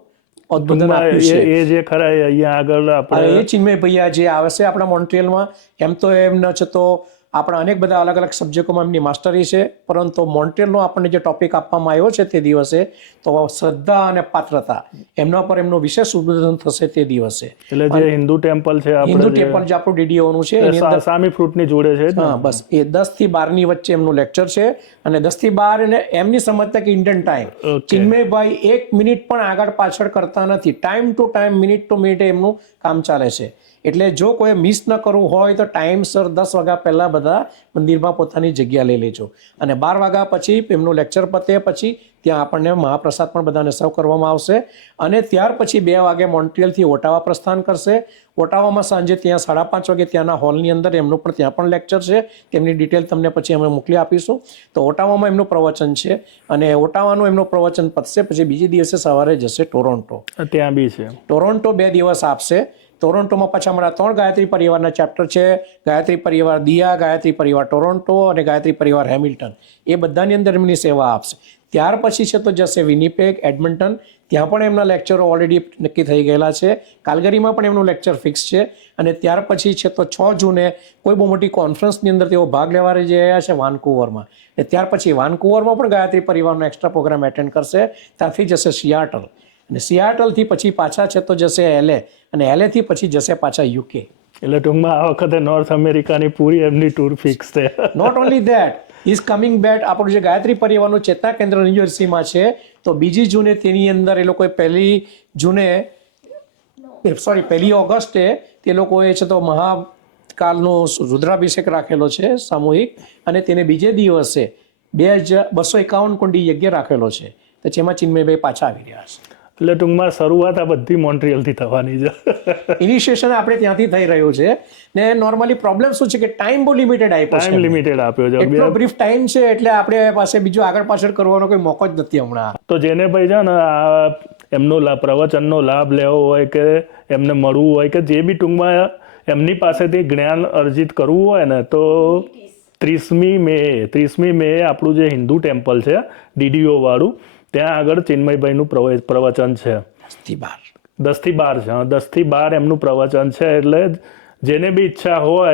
ઉદ્બોધન આપ્યું છે. એ જે ખરા અહીંયા આગળ આપણે એ ચિન્મય ભૈયા જે આવે છે આપણા મોન્ટ્રિયલમાં, એમ તો એમનો છે તો આપણા અનેક બધા અલગ અલગ સબ્જેક્ટોમાં એમની માસ્ટરી છે, પરંતુ મોન્ટ્રિયલનો આપણને જે ટોપિક આપવામાં આવ્યો છે તે દિવસે તો શ્રદ્ધા અને પાત્રતા એમના પર એમનું વિશેષ ઉદ્બોધન થશે તે દિવસે. એટલે જે હિન્દુ ટેમ્પલ છે, હિન્દુ ટેમ્પલ જે આપણું DDOનું છે એની અંદર સામી ફ્રૂટની જોડે છે. હા, બસ એ 10 થી 12 વચ્ચે એમનું લેક્ચર છે અને 10 થી 12 અને એમની સમજતા કે ઇન્ડિયન ટાઈમ ચિન્મયભાઈ 1 મિનિટ પણ આગળ પાછળ કરતા નથી. Time to time, minute two minute એમનું કામ ચાલે છે. એટલે જો કોઈ મિસ ન કરવું હોય તો ટાઈમસર 10 વાગ્યા પહેલાં બધા મંદિરમાં પોતાની જગ્યા લઈ લેજો અને 12 વાગ્યા પછી એમનું લેક્ચર પતે પછી ત્યાં આપણને મહાપ્રસાદ પણ બધાને સર્વ કરવામાં આવશે અને ત્યાર પછી 2 વાગે મોન્ટ્રિયલથી ઓટાવા પ્રસ્થાન કરશે. ઓટાવામાં સાંજે ત્યાં 5:30 વાગે ત્યાંના હોલની અંદર એમનું પણ ત્યાં પણ લેક્ચર છે. તેમની ડિટેલ તમને પછી અમે મોકલી આપીશું. તો ઓટાવામાં એમનું પ્રવચન છે અને ઓટાવાનું એમનું પ્રવચન પતશે પછી બીજી દિવસે સવારે જશે ટોરોન્ટો. ત્યાં બી છે ટોરોન્ટો 2 દિવસ આપશે. ટોરોન્ટોમાં પાછા અમારા 3 ગાયત્રી પરિવારના ચેપ્ટર છે. ગાયત્રી પરિવાર દિયા, ગાયત્રી પરિવાર ટોરોન્ટો અને ગાયત્રી પરિવાર હેમિલ્ટન. એ બધાની અંદર એમની સેવા આપશે. ત્યાર પછી છે તો જશે વિનિપેગ, એડમન્ટન. ત્યાં પણ એમના લેક્ચરો ઓલરેડી નક્કી થઈ ગયેલા છે. કાલગરીમાં પણ એમનું લેક્ચર ફિક્સ છે અને ત્યાર પછી છે તો 6 જૂને કોઈ બહુ મોટી કોન્ફરન્સની અંદર તેઓ ભાગ લેવા જઈ રહ્યા છે વાનકુવરમાં. અને ત્યાર પછી વાનકુવરમાં પણ ગાયત્રી પરિવારનો એક્સ્ટ્રા પ્રોગ્રામ એટેન્ડ કરશે. ત્યાંથી જશે સિયાટલ અને સિયાટલથી પછી પાછા છે તો જશે LA અને LA થી પછી જશે પાછા UK. એટલે ટૂંકમાં આ વખતે નોર્થ અમેરિકાની પૂરી એમની ટૂર ફિક્સ છે. Not only that, is coming back. આપણું જે ગાયત્રી પરિવારનું ચેતના કેન્દ્ર ન્યૂજર્સીમાં છે તો 2 જૂને તેની અંદર એ લોકોએ 1 ઓગસ્ટે તે લોકોએ છે તો મહાકાલનો રુદ્રાભિષેક રાખેલો છે સામૂહિક અને તેને બીજે દિવસે 251 કુંડી યજ્ઞ રાખેલો છે. તો જેમાં ચિન્મયભાઈ પાછા આવી રહ્યા છે. એટલે ટૂંકમાં શરૂઆત આ બધી મોન્ટ્રિયલથી થવાની છે. ઇનિશિયેશન આપણે ત્યાંથી થઈ રહ્યું છે ને નોર્મલી પ્રોબ્લેમ શું છે કે ટાઈમ બહુ લિમિટેડ આપ્યો છે. ટાઈમ લિમિટેડ આપ્યો છે. એટલો બ્રીફ ટાઈમ છે એટલે આપણે પાસે બીજું આગળ પાછળ કરવાનો કોઈ મોકો જ નથી હમણાં. તો જેને ભાઈ છે ને આ એમનો પ્રવચનનો લાભ લેવો હોય કે એમને મળવું હોય કે જે બી ટૂંકમાં એમની પાસેથી જ્ઞાન અર્જિત કરવું હોય ને તો 30મી મે આપણું જે હિન્દુ ટેમ્પલ છે DDO વાળું ત્યાં આગળ ચિન્મયભાઈનું પ્રવચન છે. 10 થી 12 છે. 10 થી 12 એમનું પ્રવચન છે. એટલે જેને બી ઈચ્છા હોય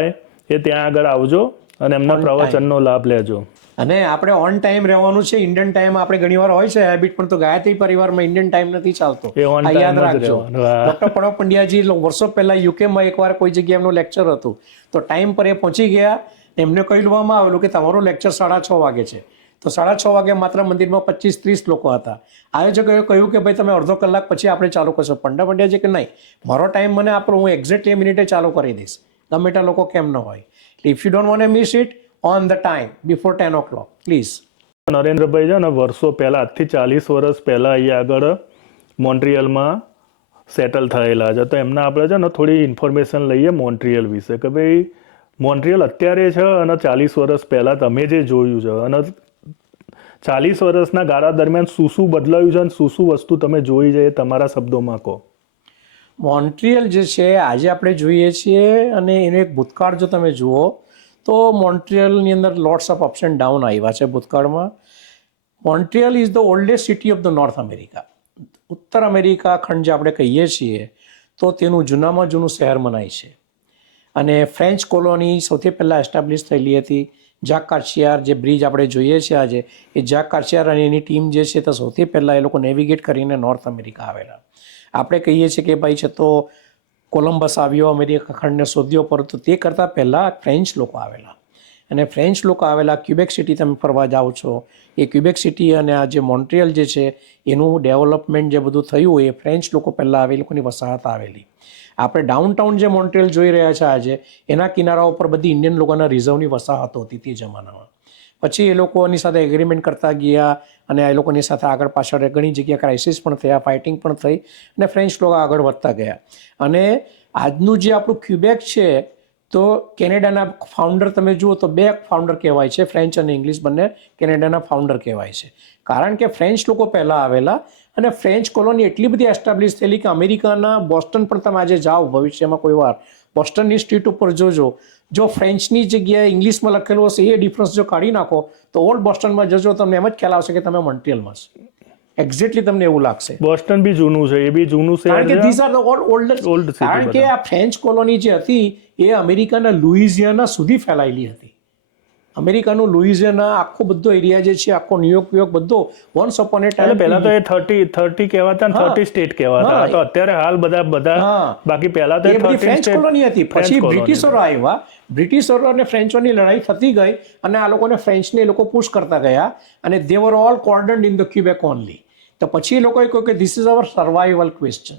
એ ત્યાં આગળ આવજો અને એમના પ્રવચનનો લાભ લેજો. અને આપણે ઓન ટાઈમ રહેવાનું છે. ઇન્ડિયન ટાઈમ આપણે ઘણીવાર હોય છે હેબિટ, પણ તો ગાયત્રી પરિવારમાં ઇન્ડિયન ટાઈમ નથી ચાલતો. આ યાદ રાખજો. ડૉક્ટર પ્રણવ પંડ્યાજી વર્ષો પહેલા યુકેમાં એકવાર કોઈ જગ્યાએ એમનું લેક્ચર હતું તો ટાઈમ પર એ પહોંચી ગયા. એમને કહેવામાં આવેલું કે તમારું લેક્ચર 6:30 વાગે છે. તો 6:30 વાગે માત્ર મંદિરમાં 25-30 લોકો હતા. આયોજકોએ કહ્યું કે ભાઈ તમે અડધો કલાક પછી આપણે ચાલુ કરશો. પંડ્યાજી કે નહીં, મારો ટાઈમ મને આપો, હું એક્ઝેક્ટલી મિનિટે ચાલુ કરી દઈશ, ગમે તે લોકો કેમ ન હોય. If you don't want miss it on the time before 10 o'clock please. Narendrabhai છે ને વર્ષો પહેલાં, આજથી 40 વર્ષ પહેલાં અહીંયા આગળ મોન્ટ્રિયલમાં સેટલ થયેલા છે. તો એમના આપણે છે ને થોડી ઇન્ફોર્મેશન લઈએ મોન્ટ્રિયલ વિશે કે ભાઈ મોન્ટ્રિયલ અત્યારે છે અને 40 વર્ષ પહેલાં તમે જે જોયું છે અને 40 વર્ષના ગાળા દરમિયાન શું બદલાયું છે અને શું વસ્તુ તમે જોઈ છે એ તમારા શબ્દોમાં કહો. મોન્ટ્રિયલ જે છે આજે આપણે જોઈએ છીએ અને એનો એક ભૂતકાળ જો તમે જુઓ તો મોન્ટ્રિયલની અંદર lots of ups and down આવ્યા છે ભૂતકાળમાં. Montreal is the oldest city of the north America. ઉત્તર અમેરિકા ખંડ જે આપણે કહીએ છીએ તો તેનું જૂનામાં જૂનું શહેર મનાય છે. અને ફ્રેન્ચ કોલોની સૌથી પહેલાં એસ્ટાબ્લિશ થયેલી હતી. જાક કાર્સિયાર જે બ્રિજ આપણે જોઈએ છીએ આજે એ જાક કાર્સિયાર અને એની ટીમ જે છે તો સૌથી પહેલાં એ લોકો નેવિગેટ કરીને નોર્થ અમેરિકા આવેલા. આપણે કહીએ છીએ કે ભાઈ છે તો કોલમ્બસ આવ્યો અમેરિકા ખંડને શોધ્યો, પરંતુ તે કરતાં પહેલાં ફ્રેન્ચ લોકો આવેલા. અને ફ્રેન્ચ લોકો આવેલા ક્યુબેક સિટી તમે ફરવા જાઓ છો એ ક્યુબેક સિટી અને આ જે મોન્ટ્રિયલ જે છે એનું ડેવલપમેન્ટ જે બધું થયું એ ફ્રેન્ચ લોકો પહેલાં આવે એ લોકોની વસાહત આવેલી. આપણે ડાઉનટાઉન જે મોન્ટ્રિયલ જોઈ રહ્યા છે આજે એના કિનારા ઉપર બધી ઇન્ડિયન લોકોના રિઝર્વની વસાહતો હતી તે જમાનામાં. પછી એ લોકોની સાથે એગ્રીમેન્ટ કરતા ગયા અને એ લોકોની સાથે આગળ પાછળ ઘણી જગ્યાએ ક્રાઇસિસ પણ થયા, ફાઇટિંગ પણ થઈ અને ફ્રેન્ચ લોકો આગળ વધતા ગયા. અને આજનું જે આપણું ક્યુબેક છે તો કેનેડાના ફાઉન્ડર તમે જુઓ તો બે ફાઉન્ડર કહેવાય છે, ફ્રેન્ચ અને ઇંગ્લિશ બંને કેનેડાના ફાઉન્ડર કહેવાય છે. કારણ કે ફ્રેન્ચ લોકો પહેલાં આવેલા અને ફ્રેન્ચ કોલોની એટલી બધી એસ્ટાબ્લિશ થયેલી કે અમેરિકાના બોસ્ટન પણ તમે આજે જાઓ ભવિષ્યમાં કોઈ વાર બોસ્ટનની સ્ટ્રીટ ઉપર જોજો, જો ફ્રેન્ચની જગ્યાએ ઇંગ્લિશમાં લખેલું હશે એ ડિફરન્સ જો કાઢી નાખો તો ઓલ્ડ બોસ્ટનમાં જજો તમને એમ જ ખ્યાલ આવશે કે તમે મોન્ટ્રિયલમાં છો. એક્ઝેક્ટલી તમને એવું લાગશે. બોસ્ટન બી જૂનું છે, એ બી જૂનું છે. કારણ કે ધીસ આર ધ ઓલ્ડ કારણ કે આ ફ્રેન્ચ કોલોની જે હતી એ અમેરિકાના લુઇઝિયાના સુધી ફેલાયેલી હતી. અમેરિકાનું લુઇઝિયાના આખો બધો એરિયા જે છે આખો ન્યુયોર્ક બધો વન્સ અપોન એ ટાઈમ પહેલા તો એ 30 કહેવાતા ને 30 સ્ટેટ કહેવાતા. તો અત્યારે હાલ બધા બાકી પહેલા તો એ બધી ફ્રેન્ચ કોલોની હતી. પછી બ્રિટિશરો આવ્યા, બ્રિટિશરો અને ફ્રેન્ચોની લડાઈ થતી ગઈ અને આ લોકોને ફ્રેન્ચને એ લોકો પુશ કરતા ગયા અને they were all cordoned in the Quebec only. તો પછી એ લોકોએ કહ્યું કે this is our survival question,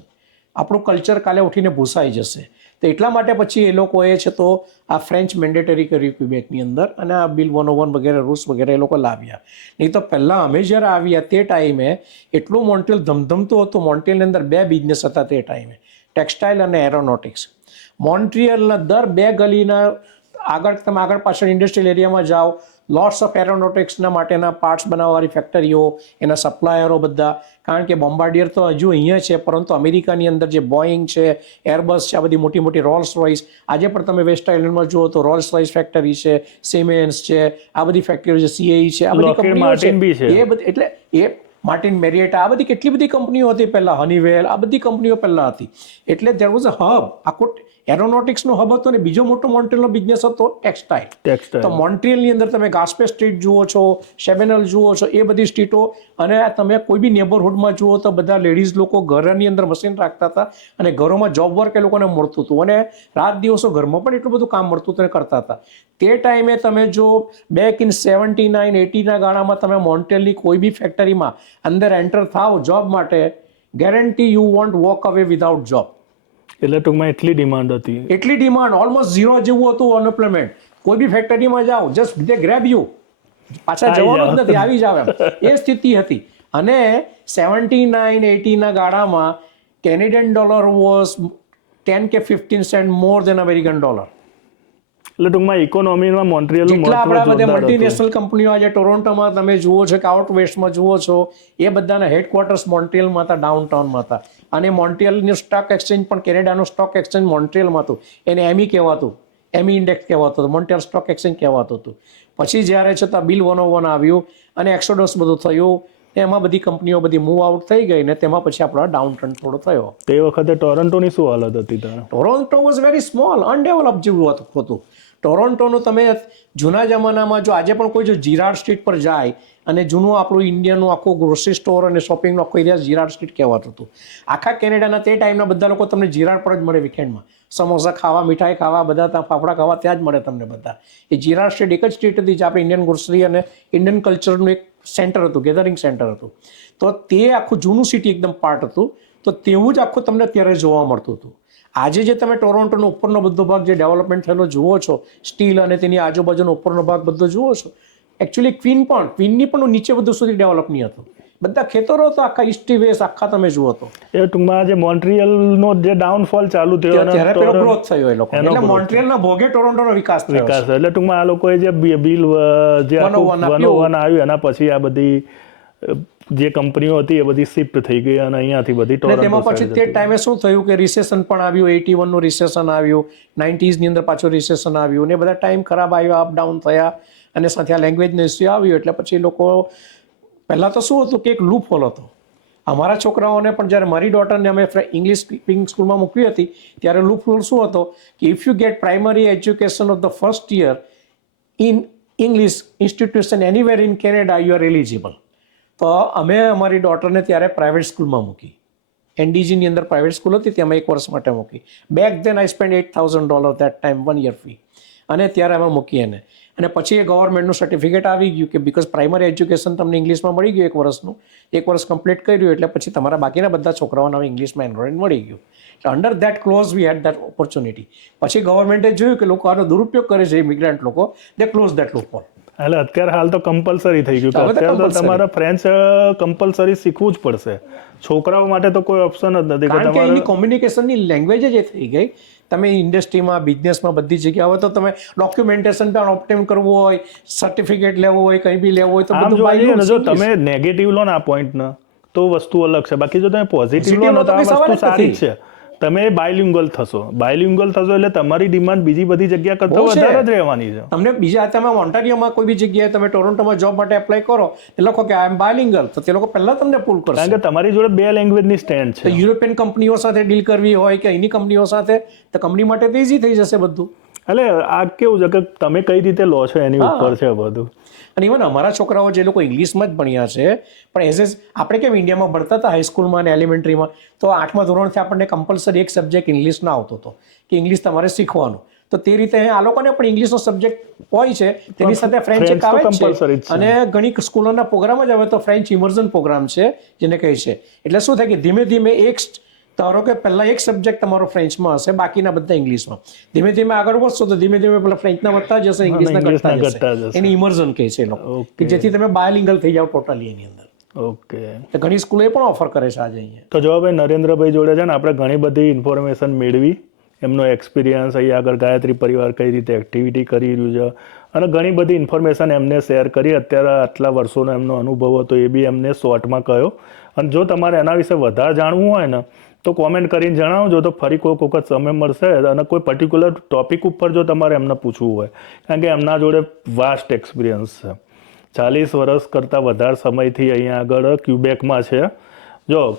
આપણું કલ્ચર કાલે ઉઠીને ભૂસાઈ જશે. તો એટલા માટે પછી એ લોકોએ છે તો આ ફ્રેન્ચ મેન્ડેટરી કર્યું ક્યુબેકની અંદર અને આ બિલ 101 વગેરે રૂલ્સ વગેરે એ લોકો લાવ્યા. નહીં તો પહેલાં અમે જ્યારે આવ્યા તે ટાઈમે એટલું મોન્ટ્રિયલ ધમધમતું હતું. મોન્ટ્રિયલની અંદર બે બિઝનેસ હતા તે ટાઈમે, ટેક્સટાઇલ અને એરોનોટિક્સ. મોન્ટ્રિયલના દર 2 ગલીના તમે આગળ પાછળ ઇન્ડસ્ટ્રીયલ એરિયામાં જાઓ, લોટ્સ ઓફ એરોનોટિક્સના માટેના પાર્ટ્સ બનાવવાની ફેક્ટરીઓ, એના સપ્લાયરો બધા. કારણ કે બોમ્બાર્ડિયર તો હજુ અહીંયા છે, પરંતુ અમેરિકાની અંદર જે બોઈંગ છે, એરબસ છે, આ બધી મોટી મોટી રોલ્સ રોયસ, આજે પણ તમે વેસ્ટ આઇલેન્ડમાં જુઓ તો રોલ્સ રોયસ ફેક્ટરી છે, સિમેન્સ છે, આ બધી ફેક્ટરીઓ છે, CAE છે, આ બધી કંપનીઓ છે. એ બધી એટલે એ માર્ટિન મેરિએટા આ બધી કેટલી બધી કંપનીઓ હતી પહેલાં, હનીવેલ, આ બધી કંપનીઓ પહેલાં હતી. એટલે દેર વોઝ અ હબ. આખો એરોનોટિક્સનો હબ હતો અને બીજો મોટો મોન્ટ્રિયલનો બિઝનેસ હતો ટેક્સટાઇલ. તો મોન્ટ્રિયલની અંદર તમે ગાસ્પે સ્ટ્રીટ જુઓ છો, શેબેનલ જુઓ છો, એ બધી સ્ટ્રીટો અને તમે કોઈ બી નેબરહુડમાં જુઓ તો બધા લેડીઝ લોકો ઘરની અંદર મશીન રાખતા હતા અને ઘરોમાં જોબ વર્ક એ લોકોને મળતું હતું અને રાત દિવસો ઘરમાં પણ એટલું બધું કામ મળતું હતું અને કરતા હતા. તે ટાઈમે તમે જો બેક ઇન 79, 80ના ગાળામાં તમે મોન્ટ્રિયલની કોઈ બી ફેક્ટરીમાં અંદર એન્ટર થાવ જોબ માટે, ગેરંટી યુ વોન્ટ વોક અવે વિધાઉટ જોબ. એટલે ટૂંકમાં એટલી ડિમાન્ડ હતી, એટલી ડિમાન્ડ, ઓલમોસ્ટ ઝીરો જેવું હતું અનએમ્પ્લોયમેન્ટ. કોઈ બી ફેક્ટરીમાં જાઓ જસ્ટ દે ગ્રેબ યુ, પાછા જવાનું જ નથી, આવી જાવ એમ, એ સ્થિતિ હતી. અને 79, 80ના ગાળામાં કેનેડિયન ડોલર વોઝ 10 કે 15 સેન્ટ મોર દેન અમેરિકન ડોલર. એટલે ટૂંકમાં ઇકોનોમીમાં મોન્ટ્રિયલનું જેટલા આપણા બધા મલ્ટીનેશનલ કંપનીઓ આજે ટોરોન્ટોમાં તમે જુઓ છો કે આઉટ વેસ્ટમાં જુઓ છો, એ બધાના હેડક્વાર્ટર્સ મોન્ટ્રિયલમાં હતા, ડાઉનટાઉનમાં હતા. અને મોન્ટ્રિયલનું સ્ટોક એક્સચેન્જ પણ કેનેડાનું સ્ટોક એક્સચેન્જ મોન્ટ્રિયલમાં હતું. એને એમી કહેવાતું, એમી ઇન્ડેક્સ કહેવાતું હતું, મોન્ટ્રિયલ સ્ટોક એક્સચેન્જ કહેવાતું હતું. પછી જ્યારે છતાં બિલ 101 આવ્યું અને એક્સોડસ બધું થયું, એમાં બધી કંપનીઓ બધી મૂવ આઉટ થઈ ગઈ ને તેમાં પછી આપણો ડાઉન ટ્રેન્ડ થોડો થયો. તે વખતે ટોરોન્ટોની શું હાલત હતી? Toronto was very small, undeveloped જેવું હતું. ટોરોન્ટોનું તમે જૂના જમાનામાં જો આજે પણ કોઈ જો જીરાડ સ્ટ્રીટ પર જાય અને જૂનું આપણું ઇન્ડિયાનું આખું ગ્રોસરી સ્ટોર અને શોપિંગનો આખો એરિયા જીરાડ સ્ટ્રીટ કહેવાતું હતું. આખા કેનેડાના તે ટાઈમના બધા લોકો તમને જીરાડ પર જ મળે વીકેન્ડમાં. સમોસા ખાવા, મીઠાઈ ખાવા, બધા ત્યાં ફાફડા ખાવા ત્યાં જ મળે તમને બધા. એ જીરાડ સ્ટ્રીટ એક જ સ્ટ્રીટ હતી જે આપણે ઇન્ડિયન ગ્રોસરી અને ઇન્ડિયન કલ્ચરનું એક સેન્ટર હતું, ગેધરિંગ સેન્ટર હતું. તો તે આખું જૂનું સિટી એકદમ પાર્ટ હતું. તો તેવું જ આખું તમને ત્યારે જોવા મળતું હતું. આજે જે તમે ટોરોન્ટોનો ઉપરનો બધો ભાગ જે ડેવલપમેન્ટ થયેલો જુઓ છો, સ્ટીલ અને તેની આજુબાજુનો ઉપરનો ભાગ બધો જુઓ છો, એકચ્યુઅલી ક્વીનની પણ નીચે બધું સુધી ડેવલપ નહીં હતું. બધા ખેતરો તો આખા ઈસ્ટ વેસ્ટ આખા તમે જુઓ તો એ ટૂંકમાં જે મોન્ટ્રિયલનો જે ડાઉનફોલ ચાલુ થયો અને ત્યારે પેલો ગ્રોથ થયો એ લોકો એટલે મોન્ટ્રિયલના ભોગે ટોરોન્ટોનો વિકાસ થયો વિકાસ એટલે ટૂંકમાં આ લોકોએ જે બિલ જે 101 આવ્યું એના પછી આ બધી જે કંપનીઓ હતી એ બધી શિફ્ટ થઈ ગઈ અને અહીંયાથી બધી અને તેમાં પછી તે ટાઈમે શું થયું કે રિસેશન પણ આવ્યું 81 નું રિસેશન આવ્યું 90s ની અંદર પાછું રિસેશન આવ્યું ને બધા ટાઈમ ખરાબ આવ્યો અપ ડાઉન થયા અને સાથે આ લેંગ્વેજનો ઇસ્યુ આવ્યો એટલે પછી લોકો પહેલાં તો શું હતું કે એક લૂપ હોલ હતો અમારા છોકરાઓને પણ જ્યારે મારી ડોટરને અમે ઇંગ્લિશ સ્પીકિંગ સ્કૂલમાં મૂકવી હતી ત્યારે લૂપ હોલ શું હતો કે if you get primary education of the first year in English institution anywhere in Canada you are eligible તો અમે અમારી ડોટરને ત્યારે પ્રાઇવેટ સ્કૂલમાં મૂકી એનડીજીની અંદર પ્રાઇવેટ સ્કૂલ હતી ત્યાં અમે 1 વર્ષ માટે મૂકી back then I spend $8,000 that time 1 year fee અને ત્યારે અમે મૂકી એને અને પછી એ ગવર્મેન્ટનું સર્ટિફિકેટ આવી ગયું કે બિકોઝ પ્રાઇમરી એજ્યુકેશન તમને ઇંગ્લિશમાં મળી ગયું 1 વર્ષનું 1 વર્ષ કમ્પ્લીટ કર્યું એટલે પછી તમારા બાકીના બધા છોકરાઓને હવે ઇંગ્લિશમાં એનરોલમેન્ટ મળી ગયું એટલે under that clause we had that opportunity પછી ગવર્મેન્ટે જોયું કે લોકો આનો દુરુપયોગ કરે છે ઇમિગ્રન્ટ લોકો દે ક્લોઝ દેટ લૂપ હોલ એટલે અત્યારે હાલ તો કમ્પલસરી થઈ ગયું અત્યારે તો તમારે ફ્રેન્ચ કમ્પલસરી શીખવું જ પડશે છોકરાઓ માટે તો કોઈ ઓપ્શન જ નથી કારણ કે એની કોમ્યુનિકેશનની લેંગ્વેજ જ એ થઈ ગઈ તમે ઇન્ડસ્ટ્રીમાં બિઝનેસમાં બધી જગ્યાએ હવે તો તમે ડોક્યુમેન્ટેશન પણ ઓપ્ટેન કરવું હોય સર્ટિફિકેટ લેવું હોય કંઈ બી લેવું હોય તો બધું બધું જો તમે નેગેટિવ લો ને આ પોઈન્ટને તો વસ્તુ અલગ છે બાકી જો તમે પોઝિટિવ લો ને તો આ વસ્તુ સારી જ છે તમે બાયલિંગ્યુઅલ થશો એટલે તમારી ડિમાન્ડ બીજી બધી જગ્યા કરતા વધારે જ રહેવાની છે તમને બીજા તમે ઓન્ટારિયોમાં કોઈ બી જગ્યાએ તમે ટોરોન્ટોમાં જોબ માટે એપ્લાય કરો એ લખો કે આઈ એમ બાયલિંગ્યુઅલ તો તે લોકો પહેલા તમને પુલ કરશે કારણ કે તમારી જોડે 2 લેંગ્વેજની સ્ટેન્ડ છે યુરોપિયન કંપનીઓ સાથે ડીલ કરવી હોય કે અહીંની કંપનીઓ સાથે તો કંપની માટે તો ઇઝી થઈ જશે બધું એટલે આ કેવું છે કે તમે કઈ રીતે લો છો એની ઉપર છે બધું અને ઇવન અમારા છોકરાઓ જે લોકો ઇંગ્લિશમાં જ ભણ્યા છે પણ એઝ આપણે કેમ ઇન્ડિયામાં ભણતા હતા હાઈસ્કૂલમાં અને એલિમેન્ટરીમાં તો 8મા ધોરણથી આપણને કમ્પલસરી એક સબ્જેક્ટ ઇંગ્લિશ ના આવતો હતો કે ઇંગ્લિશ તમારે શીખવાનું તો તે રીતે આ લોકોને પણ ઇંગ્લિશનો સબ્જેક્ટ હોય છે તેની સાથે ફ્રેન્ચ એક આવે છે અને ઘણી સ્કૂલોના પ્રોગ્રામ જ આવે તો ફ્રેન્ચ ઇમર્ઝન પ્રોગ્રામ છે જેને કહે છે એટલે શું થાય કે ધીમે ધીમે ધારો કે પહેલા એક સબ્જેક્ટ તમારો ફ્રેન્ચમાં હશે બાકીના બધા ઇંગ્લિશમાં ધીમે ધીમે આગળ વધશો તો ધીમે ધીમે પેલા ફ્રેન્ચના વધતા જશે ઇંગ્લિશના ઘટતા જશે એની ઇમર્ઝન કહે છે લોકો કે જેથી તમે બાયલિંગલ થઈ જાઓ ટોટલી એની અંદર ઓકે તો ઘણી સ્કૂલો એ પણ ઓફર કરે છે આજે અહીંયા તો જો ભાઈ નરેન્દ્રભાઈ જોડે છે ને આપણે ઘણી બધી ઇન્ફોર્મેશન મેળવી એમનો એક્સપિરિયન્સ અહીં આગળ ગાયત્રી પરિવાર કઈ રીતે એક્ટિવિટી કરી રહ્યું છે અને ઘણી બધી ઇન્ફોર્મેશન એમને શેર કરી અત્યારે આટલા વર્ષોનો એમનો અનુભવ હતો એ બી એમને શોર્ટમાં કહ્યો અને જો તમારે એના વિશે વધારે જાણવું હોય ને તો કોમેન્ટ કરીને જણાવજો તો ફરી કોઈક વખત સમય મળશે અને કોઈ પર્ટિક્યુલર ટોપિક ઉપર જો તમારે એમને પૂછવું હોય કારણ કે એમના જોડે વાસ્ટ એક્સપિરિયન્સ છે 40 વર્ષ કરતાં વધારે સમયથી અહીંયા આગળ ક્યુબેકમાં છે જો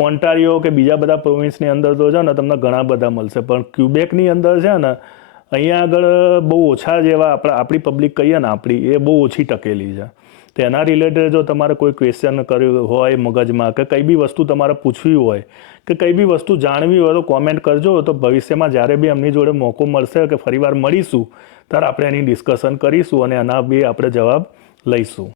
ઓન્ટારિયો કે બીજા બધા પ્રોવિન્સની અંદર તો છે ને તમને ઘણા બધા મળશે પણ ક્યુબેકની અંદર છે ને અહીંયા આગળ બહુ ઓછા જેવા આપણી પબ્લિક કહીએ ને એ બહુ ઓછી ટકેલી છે તો એના રિલેટેડ જો તમારે કોઈ ક્વેશ્ચન કર્યું હોય મગજમાં કે કઈ બી વસ્તુ તમારે પૂછવી હોય કે કઈ બી વસ્તુ જાણવી હોય તો કોમેન્ટ કરજો તો ભવિષ્યમાં જ્યારે બી એમની જોડે મોકો મળશે કે ફરીવાર મળીશું ત્યારે આપણે એની ડિસ્કશન કરીશું અને એના બી આપણે જવાબ લઈશું